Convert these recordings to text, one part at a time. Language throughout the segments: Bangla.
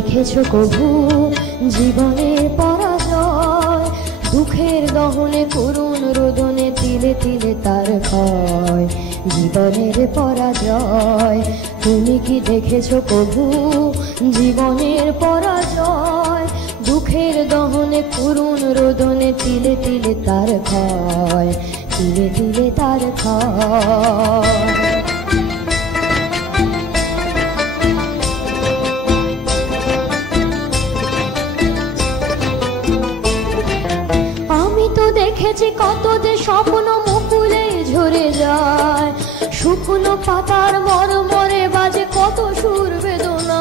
দেখেছো কভু জীবনের পরাজয়? দুঃখের দহনে করুণ রোদনে তিলে তিলে তার ক্ষয়, জীবনের পরাজয়। তুমি কি দেখেছো কভু জীবনের পরাজয়? দুঃখের দহনে করুণ রোদনে তিলে তিলে তার ক্ষয়, তিলে তিলে তার ক্ষয়। দেখেছি কত যে স্বপ্ন মুকুলে ঝরে যায়, শুকনো পাতার মরমরে বাজে কত সুর বেদনা।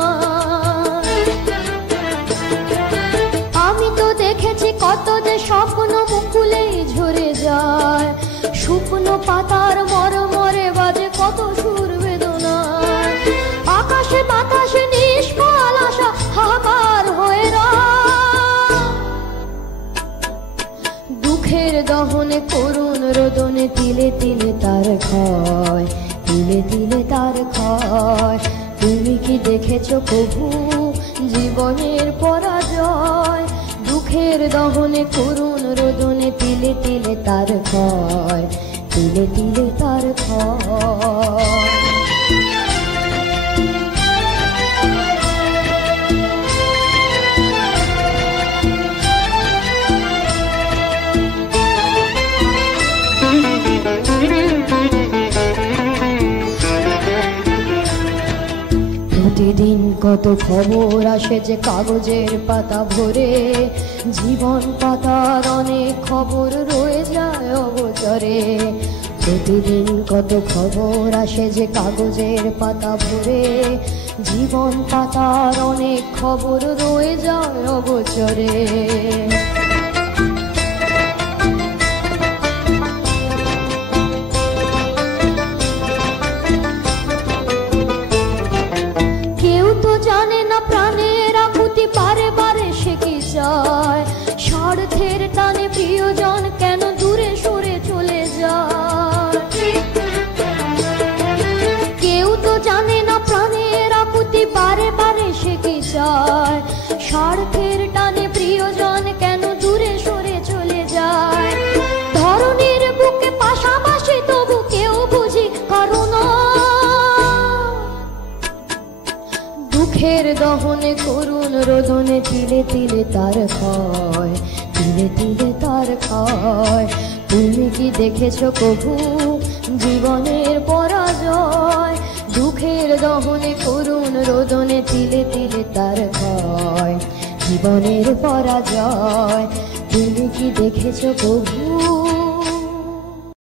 আমি তো দেখেছি কত যে স্বপ্ন মুকুলে ঝরে যায়, শুকনো পাতার মরমরে বাজে কত সুর বেদনা। আকাশে বাতাসে নিষ্ফল আশা হাহাকার হয়ে দুঃখের দহনে করুণ রোদনে তিলে তিলে তার ক্ষয়, তিলে তিলে তার ক্ষয়। তুমি কি দেখেছো কভু জীবনের পরাজয়? দুঃখের দহনে করুণ রোদনে তিলে তিলে তার ক্ষয়, তিলে তিলে তার ক্ষয়। প্রতিদিন কত খবর আসে যে কাগজের পাতা ভরে, জীবন পাতার অনেক খবর রয়ে যায় অগোচরে। প্রতিদিন কত খবর আসে যে কাগজের পাতা ভরে, জীবন পাতার অনেক খবর রয়ে যায় অগোচরে। জানে না প্রাণের আকুতি বারে বারে সে কি চায়, স্বার্থের টানে প্রিয়জন কেন দূরে সরে চলে যায়। কেউ তো জানে না প্রাণের আকুতি বারে বারে সে কি চায়, স্বার্থের টানে প্রিয়জন কেন দূরে সরে চলে যায়। ধরনীর বুকে পাশাপাশি তবু কেউ বুঝি কারণ দুঃখের দহনে করুণ রোদনে তিলে তিলে তার ক্ষয়, তিলে তিলে তার ক্ষয়। তুমি কি দেখেছো কভু জীবনের পরাজয়? দুঃখের দহনে করুণ রোদনে তিলে তিলে তার ক্ষয়, জীবনের পরাজয়। তুমি কি দেখেছো কভু?